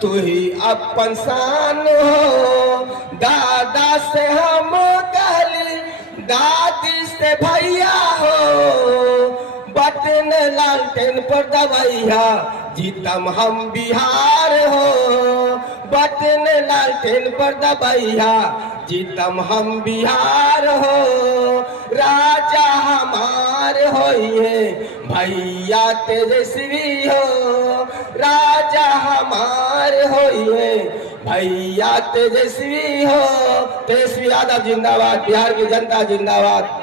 तू ही अपन शान हो, दादा से हम कहली, दादी से भैया हो, बटन लालटेन पर दबैया जीतम हम बिहार हो, बटन लालटेन पर दबैया जीतम हम बिहार हो। राजा हमार होइए भैया तेजस्वी हो, राजा हमार होइए भैया तेजस्वी हो। तेजस्वी यादव जिंदाबाद, बिहार की जनता जिंदाबाद।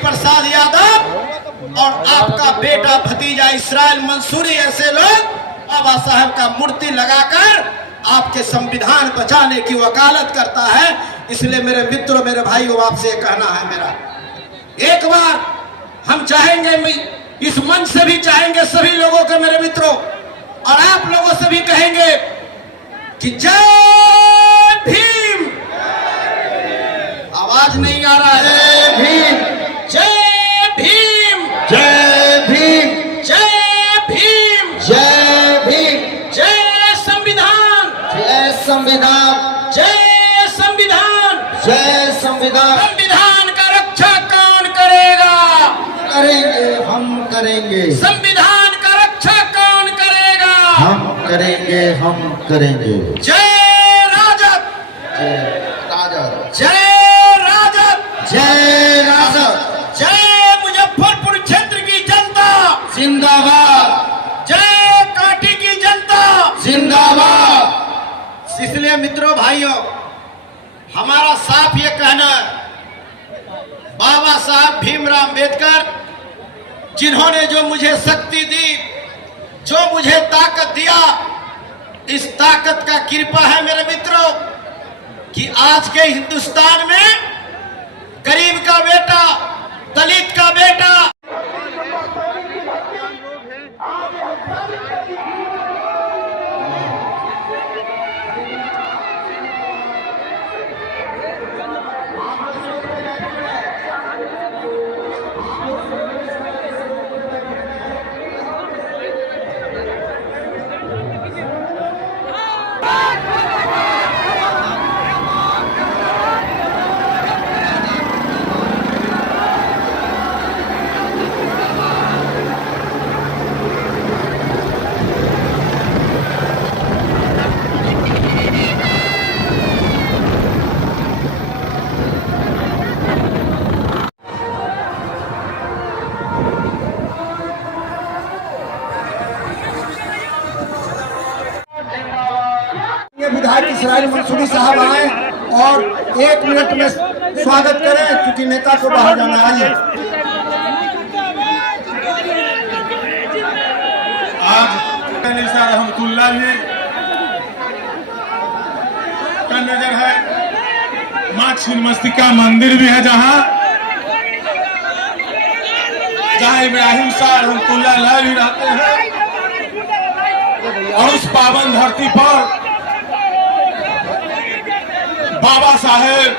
प्रसाद यादव और आपका बेटा भतीजा इसराइल मंसूरी ऐसे लोग बाबा साहब का मूर्ति लगाकर आपके संविधान बचाने की वकालत करता है। इसलिए मेरे मित्रों, मेरे भाइयों, आपसे कहना है मेरा, एक बार हम चाहेंगे, इस मंच से भी चाहेंगे सभी लोगों के, मेरे मित्रों, और आप लोगों से भी कहेंगे कि जय भीम। आवाज नहीं आ रहा है। भीम, जय भीम, जय भीम, जय भीम, जय भीम, जय संविधान, जय संविधान, जय संविधान, जय संविधान। संविधान का रक्षा कौन करेगा? करेंगे, हम करेंगे। संविधान का रक्षा कौन करेगा? हम करेंगे, हम करेंगे। जय राजद, जय राजद, जय राजद, जय राजद, जय मुजफ्फरपुर क्षेत्र की जनता जिंदाबाद, जय कांटी की जनता जिंदाबाद। इसलिए मित्रों, भाइयों, हमारा साफ ये कहना है, बाबा साहब भीमराव अम्बेडकर जिन्होंने जो मुझे शक्ति दी, जो मुझे ताकत दिया, इस ताकत का कृपा है मेरे मित्रों कि आज के हिंदुस्तान में गरीब का बेटा, दलित का बेटा, विधायक इसराइल मंसूरी साहब आए और 1 मिनट में स्वागत करें, क्योंकि नेता को बाहर जाना है। आइए। आज रहमतुल्लाह जी का नजर है, माँ छिन्नमस्तिका मंदिर भी है, जहाँ इब्राहिम शाह रहमतुल्लाह भी रहते हैं। और उस पावन धरती पर बाबा साहेब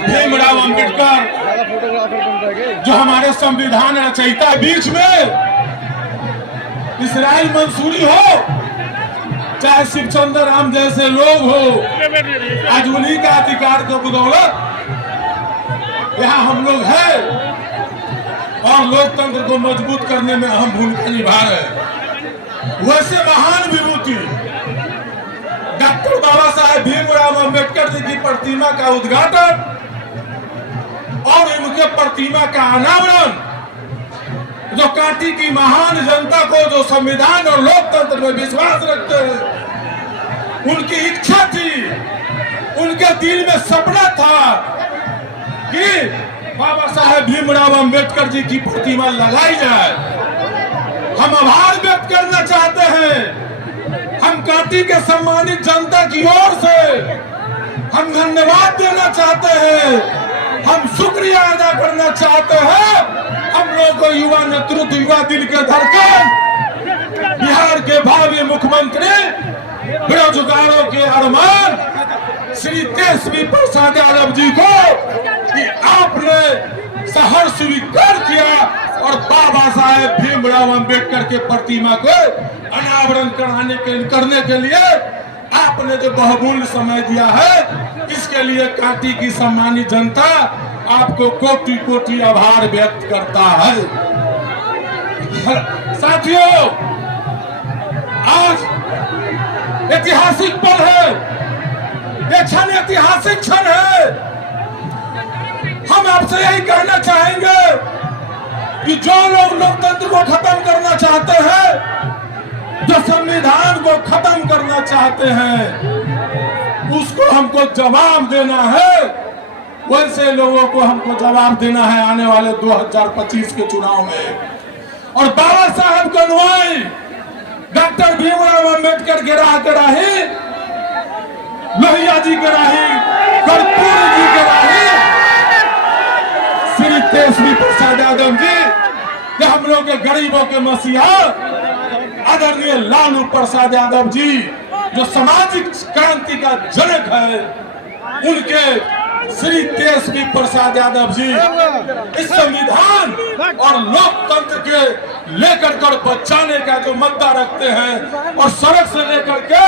भीमराव अम्बेडकर, जो हमारे संविधान रचयिता, बीच में इसराइल मंसूरी हो, चाहे शिवचंद्र राम जैसे लोग हो, आज उन्हीं का अधिकार के बदौलत यहाँ हम लोग हैं और लोकतंत्र को मजबूत करने में अहम भूमिका निभा रहे हैं। वैसे महान विभूति डॉक्टर बाबा साहेब भीमराव अम्बेडकर जी की प्रतिमा का उद्घाटन और उनके प्रतिमा का अनावरण, जो कांटी की महान जनता को, जो संविधान और लोकतंत्र में विश्वास रखते हैं, उनकी इच्छा थी, उनके दिल में सपना था कि बाबा साहेब भीमराव अम्बेडकर जी की प्रतिमा लगाई जाए। हम आभार व्यक्त करना चाहते हैं, हम कांटी के सम्मानित जनता की ओर से हम धन्यवाद देना चाहते हैं हम शुक्रिया अदा करना चाहते हैं हम लोग को युवा नेतृत्व, युवा दिल के धड़कन, बिहार के भावी मुख्यमंत्री, बेरोजगारों के अरमान श्री तेजस्वी प्रसाद यादव जी को कि आपने सहर्ष स्वीकार किया और बाबा साहेब भीमराव अंबेडकर के प्रतिमा को अनावरण करने के लिए आपने जो बहुमूल्य समय दिया है, इसके लिए कांटी की सम्मानित जनता आपको कोटि कोटि आभार व्यक्त करता है। साथियों, आज ऐतिहासिक पल है, ये क्षण ऐतिहासिक क्षण है। हम आपसे यही कहना चाहेंगे कि जो लोग लोकतंत्र को खत्म करना चाहते हैं, जो संविधान को खत्म करना चाहते हैं, उसको हमको जवाब देना है। वैसे लोगों को हमको जवाब देना है आने वाले 2025 के चुनाव में। और बाबा साहब का अनुयायी डॉक्टर भीमराव अंबेडकर के राह के राही, लोहिया जी के राही, कर्पूरी जी के राही श्री तेजस्वी प्रसाद यादव जी, ये हम लोग के गरीबों के मसीहा आदरणीय लालू प्रसाद यादव जी, जो सामाजिक क्रांति का जनक है, उनके श्री तेजस्वी प्रसाद यादव जी इस संविधान और लोकतंत्र के लेकर कर बचाने का जो मुद्दा रखते हैं और सड़क से लेकर के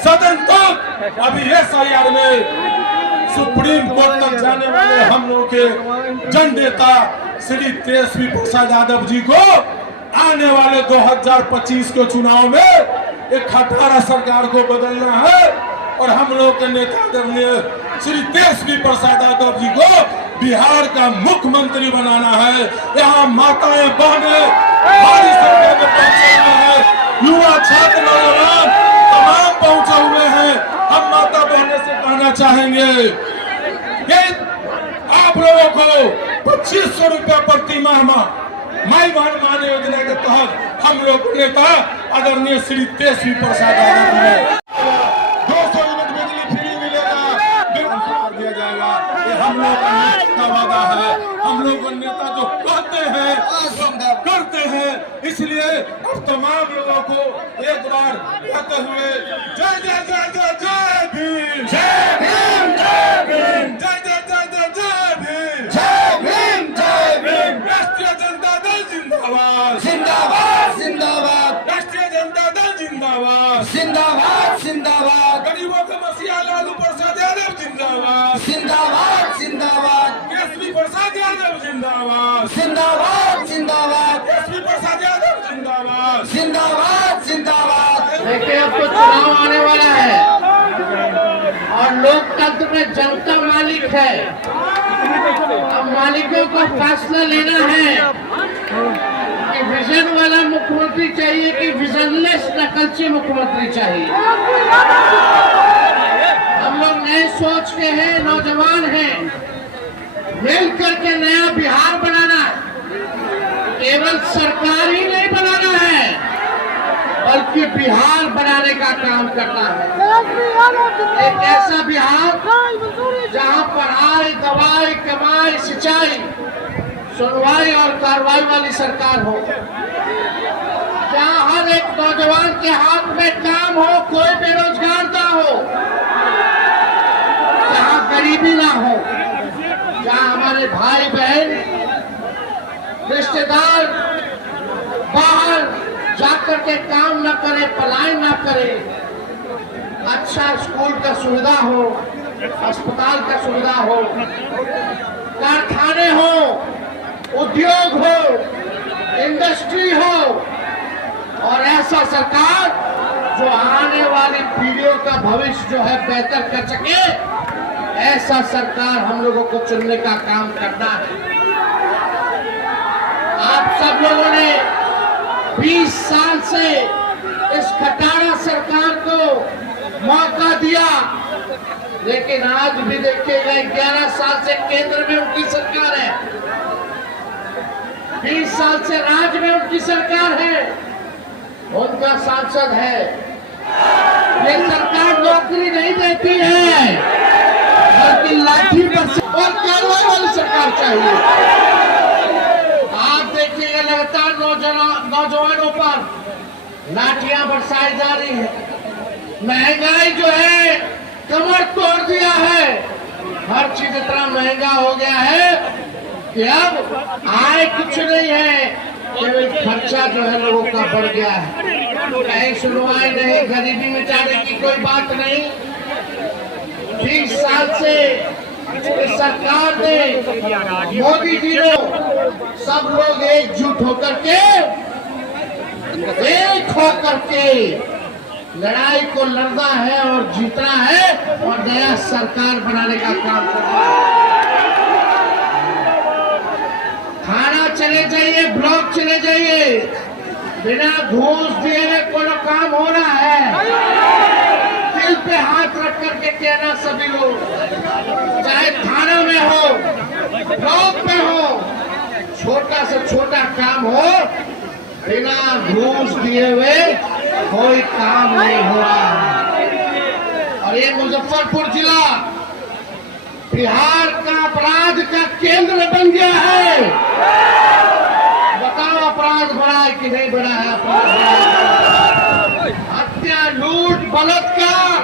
सदन तक अभी SIR में सुप्रीम कोर्ट तक जाने वाले हम लोग के जन नेता श्री तेजस्वी प्रसाद यादव जी को आने वाले 2025 के चुनाव में एक खटारा सरकार को बदलना है और हम लोग के नेता आदरणीय श्री तेजस्वी प्रसाद यादव जी को बिहार का मुख्यमंत्री बनाना है। यहाँ माताएं बहनें भारी संख्या में पहुंचे हुए हैं, युवा छात्र नौजवान तमाम पहुंचे हुए हैं। हम माता बहनें से कहना चाहेंगे कि आप लोगों को 2500 रुपया प्रति माह माई बहन मान योजना के तहत हम लोग नेता आदरणीय श्री तेजस्वी प्रसाद यादव जी ने 200 यूनिट बिजली फ्री मिलेगा, बिल दिया जाएगा। ये हम लोग का वादा है। हम लोग नेता जो कहते हैं करते हैं, इसलिए अब तमाम लोगों को एक बार कहते हुए जय जय जय जय जय भीम, जय भीम, जय भीम, जय जय जय जय जय भीम, जय भीम, जय भीम। राष्ट्रीय जनता दल जिंदाबाद, जिंदाबाद जिंदाबाद, राष्ट्रीय जनता दल जिंदाबाद, जिंदाबाद जिंदाबाद, गरीबों के मसीहा लालू प्रसाद यादव जिंदाबाद, जिंदाबाद जिंदाबाद, तेजस्वी प्रसाद यादव जिंदाबाद, जिंदाबाद जिंदाबाद, तेजस्वी प्रसाद यादव जिंदाबाद, जिंदाबाद जिंदाबाद। देखिए, अब तो चुनाव आने वाला है और लोकतंत्र में जनता मालिक है। अब मालिकों को फैसला लेना है कि विजन वाला मुख्यमंत्री चाहिए कि विजनलेस नकलची मुख्यमंत्री चाहिए। हम लोग नए सोच के हैं, नौजवान हैं, मिल करके नया बिहार बनाना है। केवल सरकार ही नहीं बनाना है, बल्कि बिहार बनाने का काम करना है। एक ऐसा बिहार जहां पढ़ाई, दवाई, कमाई, सिंचाई, सुनवाई और कार्रवाई वाली सरकार हो, जहां हर एक नौजवान के हाथ में काम हो, कोई बेरोजगार ना हो, जहां गरीबी ना हो, जहां हमारे भाई बहन रिश्तेदार बाहर जाकर के काम न करे, पलायन न करे, अच्छा स्कूल का सुविधा हो, अस्पताल का सुविधा हो, कारखाने हो, उद्योग हो, इंडस्ट्री हो और ऐसा सरकार जो आने वाली पीढ़ियों का भविष्य जो है बेहतर कर सके, ऐसा सरकार हम लोगों को चुनने का काम करना है। आप सब लोगों ने 20 साल से इस खटारा सरकार को मौका दिया, लेकिन आज भी देखिएगा 11 साल से केंद्र में उनकी सरकार है, 20 साल से राज्य में उनकी सरकार है, उनका सांसद है। ये सरकार नौकरी नहीं देती है, बल्कि लाठी पर पर कार्रवाई वाली सरकार चाहिए। आप देखिएगा लगातार नौजवानों पर लाठियां बरसाई जा रही है। महंगाई जो है कमर तोड़ दिया है। हर चीज इतना महंगा हो गया है कि अब आय कुछ नहीं है, केवल खर्चा जो है लोगों का बढ़ गया है। कहीं सुनवाई नहीं, गरीबी मिटाने की कोई बात नहीं। 20 साल से इस सरकार ने, मोदी जी ने, सब लोग एकजुट होकर के, एक होकर के लड़ाई को लड़ना है और जीतना है और नया सरकार बनाने का काम करना है। थाना चले जाइए, ब्लॉक चले जाइए, बिना घूस दिए हुए कोई काम हो रहा है। दिल पे हाथ रख करके कहना सभी लोग, चाहे थाना में हो, ब्लॉक में हो, छोटा से छोटा काम हो, बिना घूस दिए हुए कोई काम नहीं हो रहा है। और ये मुजफ्फरपुर जिला बिहार का अपराध का केंद्र बन गया है। बताओ अपराध बढ़ा है कि नहीं बढ़ा है? अपराध, हत्या, लूट, बलात्कार,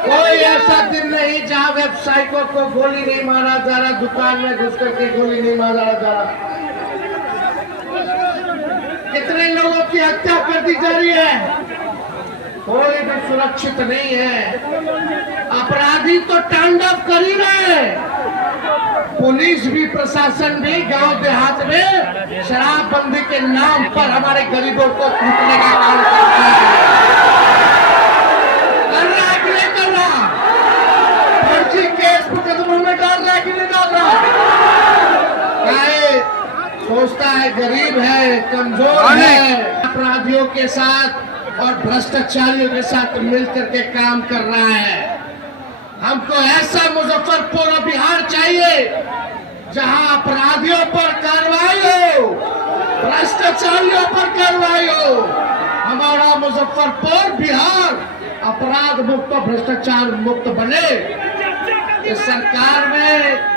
कोई ऐसा दिन नहीं जहां व्यवसायिकों को गोली नहीं मारा जा रहा, दुकान में घुस करके गोली नहीं मारा जा रहा। कितने लोगों की हत्या कर दी जा रही है, कोई भी सुरक्षित नहीं है। अपराधी तो तांडव कर ही रहे, पुलिस भी, प्रशासन भी गांव देहात में शराबबंदी के नाम पर हमारे गरीबों को लूटने का काम करता है। कर रहा है कि नहीं कर रहा? फर्जी केस मुकदमों में डाल रहा है कि नहीं डाल रहा? सोचता है गरीब है, कमजोर है, अपराधियों के साथ और भ्रष्टाचारियों के साथ मिलकर के काम कर रहा है। हमको ऐसा मुजफ्फरपुर और बिहार चाहिए जहां अपराधियों पर कार्रवाई हो, भ्रष्टाचारियों पर कार्रवाई हो। हमारा मुजफ्फरपुर, बिहार अपराध मुक्त और भ्रष्टाचार मुक्त बने। इस सरकार में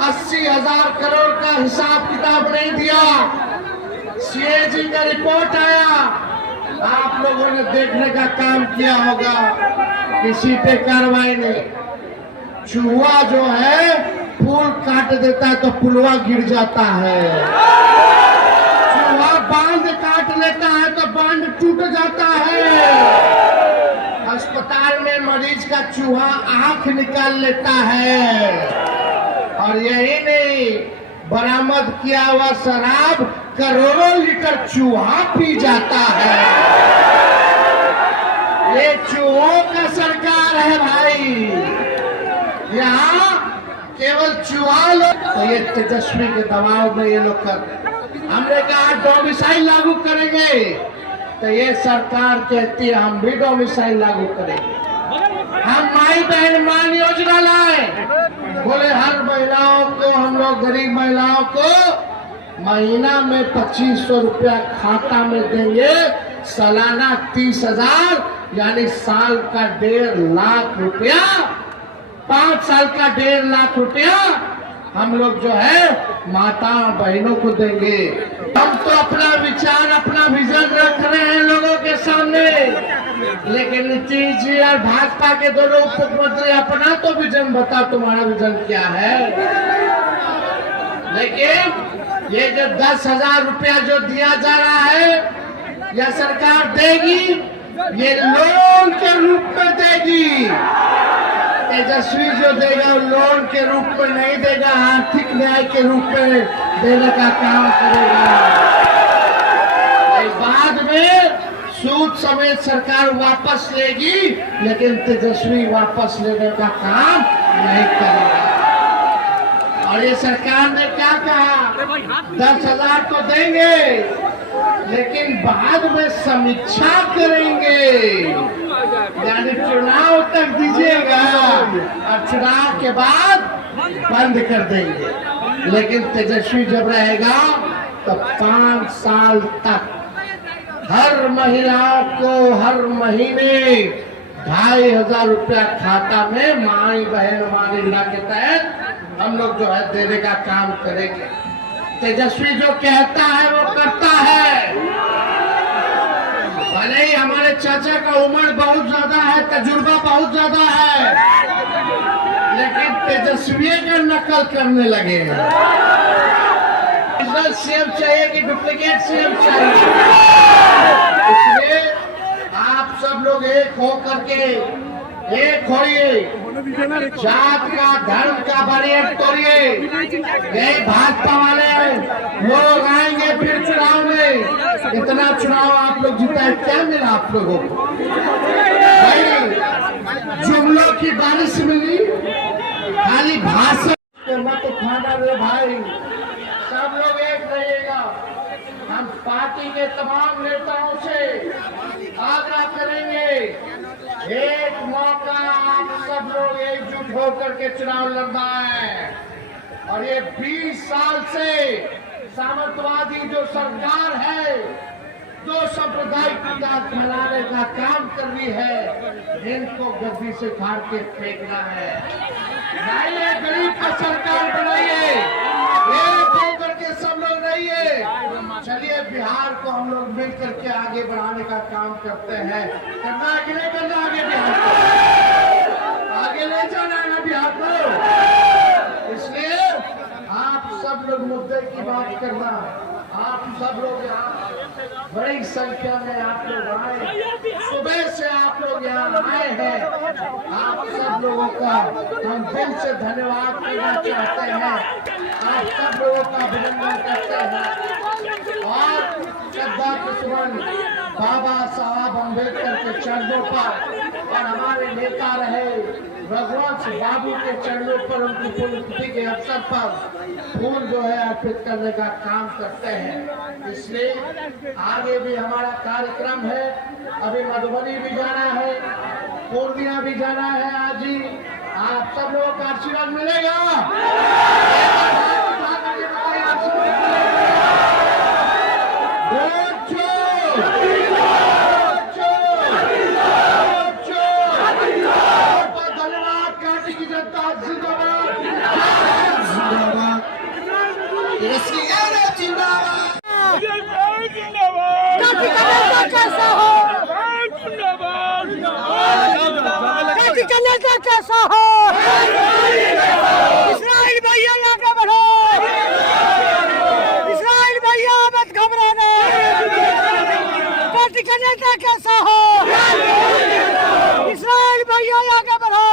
80,000 करोड़ का हिसाब किताब नहीं दिया। सीएजी का रिपोर्ट आया, आप लोगों ने देखने का काम किया होगा, किसी पे कार्रवाई नहीं। चूहा जो है फूल काट देता है तो पुलवा गिर जाता है, चूहा बांध काट लेता है तो बांध टूट जाता है। अस्पताल में मरीज का चूहा आंख निकाल लेता है। और यही नहीं, बरामद किया हुआ शराब करोड़ों लीटर चूहा पी जाता है। ये चूहों का सरकार है भाई, यहाँ केवल चूहा लोग। तो ये तेजस्वी के दबाव में ये लोग कर, हमने कहा डोमिसाइल लागू करेंगे, तो ये सरकार कहती है हम भी डोमिसाइल लागू करेंगे। हम माई बहन मान योजना लाए, बोले हर महिलाओं को, हम लोग गरीब महिलाओं को महीना में 2500 रुपया खाता में देंगे, सालाना 30,000, यानी साल का 1.5 लाख रुपया, 5 साल का 1.5 लाख रुपया हम लोग जो है माता बहनों को देंगे। हम तो अपना विचार, अपना विजन रख रहे हैं लोगों के सामने, लेकिन नीतीश जी और भाजपा के दोनों उप मुख्यमंत्री अपना तो विजन बताओ, तुम्हारा विजन क्या है? लेकिन ये जो 10,000 रुपया जो दिया जा रहा है, यह सरकार देगी, ये लोन के रूप में देगी। तेजस्वी जो देगा वो लोन के रूप में नहीं देगा, आर्थिक न्याय के रूप में देने का काम करेगा। बाद में सूद समेत सरकार वापस लेगी, लेकिन तेजस्वी वापस लेने का काम नहीं करेगा। और ये सरकार ने क्या कहा, 10,000 तो देंगे, लेकिन बाद में समीक्षा करेंगे, यानी चुनाव तक दीजिएगा और चुनाव के बाद बंद कर देंगे। लेकिन तेजस्वी जब रहेगा तो 5 साल तक हर महिलाओं को हर महीने 2,500 रुपया खाता में माई बहन हमारी योजना के तहत हम लोग जो है देने का काम करेंगे। तेजस्वी जो कहता है वो करता है। भले ही हमारे चाचा का उम्र बहुत ज्यादा है, तजुर्बा बहुत ज्यादा है, लेकिन तेजस्वी का नकल करने लगे हैं। ओरिजिनल सीएम चाहिए कि डुप्लीकेट सीएम चाहिए? इसलिए आप सब लोग एक हो करके एक होइए, जात का धर्म का बैरियर तोड़िए। ये भाजपा वाले लोग आएंगे फिर चुनाव में, इतना चुनाव आप लोग जिताए, क्या मिला आप लोगों को? भाई जुमलों की बारिश मिली, खाली भाषण मत उठाना रे भाई। सब लोग एक रहिएगा। हम पार्टी के तमाम नेताओं से आग्रह करेंगे, एक मौका आप सब लोग एकजुट होकर के चुनाव लड़ना है। और ये 20 साल से सामंतवादी जो सरकार है, जो सांप्रदायिक विकास फैलाने का काम कर रही है, इनको गद्दी से फाड़ के फेंकना है। लाइए गरीब का सरकार बनाइए, एक होकर के सब लोग रहिए। चलिए बिहार को हम लोग मिल करके आगे बढ़ाने का काम करते हैं। करना आगे नहीं करना, आगे बिहार को आगे ले जाना है ना बिहार को। इसलिए आप सब लोग मुद्दे की बात करना। आप सब लोग यहाँ बड़ी संख्या में आप लोग आए, सुबह से आप लोग यहाँ आए हैं। आप सब लोगों का हम दिल से धन्यवाद करना चाहते हैं। आप सब लोगों का अभिनंदन करते हैं और श्रद्धा सुमन बाबा साहब अम्बेडकर के चरणों पर और हमारे नेता रहे रघुवंश बाबू के चरणों पर, उनकी पुण्यतिथि के अवसर पर फूल जो है अर्पित करने का काम करते हैं। इसलिए आगे भी हमारा कार्यक्रम है। अभी मधुबनी भी जाना है, पूर्णिया भी जाना है। आज ही आप सब लोगों का आशीर्वाद मिलेगा। कैसा हो इस्राइल भैया, आगे बढ़ो। इस्राइल भैया मत घबराना। पार्टी का नेता कैसा हो इस्राइल भैया, आगे बढ़ो।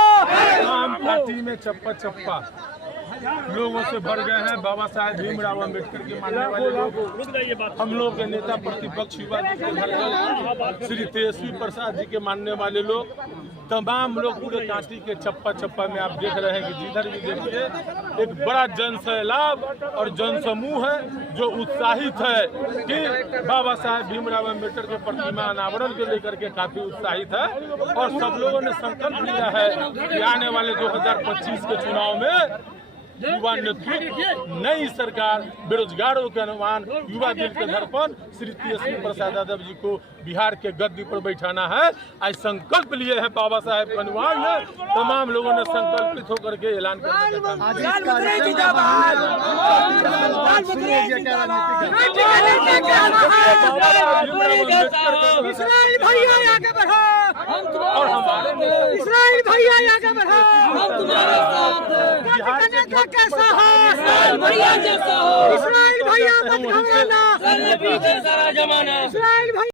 आम पार्टी में चप्पा चप्पा लोगों से भर गए हैं। बाबा साहेब भीमराव अम्बेडकर के मानने वाले लोग, हम लोग के नेता प्रतिपक्ष युवा जी के घर श्री तेजस्वी प्रसाद जी के मानने वाले लोग, तमाम लोग पूरे कांटी के चप्पा चप्पा में आप देख रहे हैं कि जिधर भी देखिए एक बड़ा जन सैलाब और जन समूह है जो उत्साहित है कि बाबा साहेब भीमराव अम्बेडकर के प्रतिमा अनावरण को लेकर के काफी उत्साहित है। और सब लोगों ने संकल्प लिया है कि आने वाले 2025 के चुनाव में युवा नेतृत्व, नई सरकार, बेरोजगारों के अनुमान, युवा दिल के दर्पण श्री तेजस्वी प्रसाद यादव जी को बिहार के गद्दी पर बैठाना है। आज संकल्प लिए है बाबा साहेब के अनुमान में तमाम लोगों ने संकल्पित होकर के ऐलान करने का काम इस्राइल भैया आगे बढ़ो और हमारे इस्राइल भैया आगे बढ़ो। तुम्हारे साथ बिहार का कैसा हो इस्राइल भैया जैसा हो, इस्राइल भैया मत घबराना। पीछे सारा जमाना इस्राइल भैया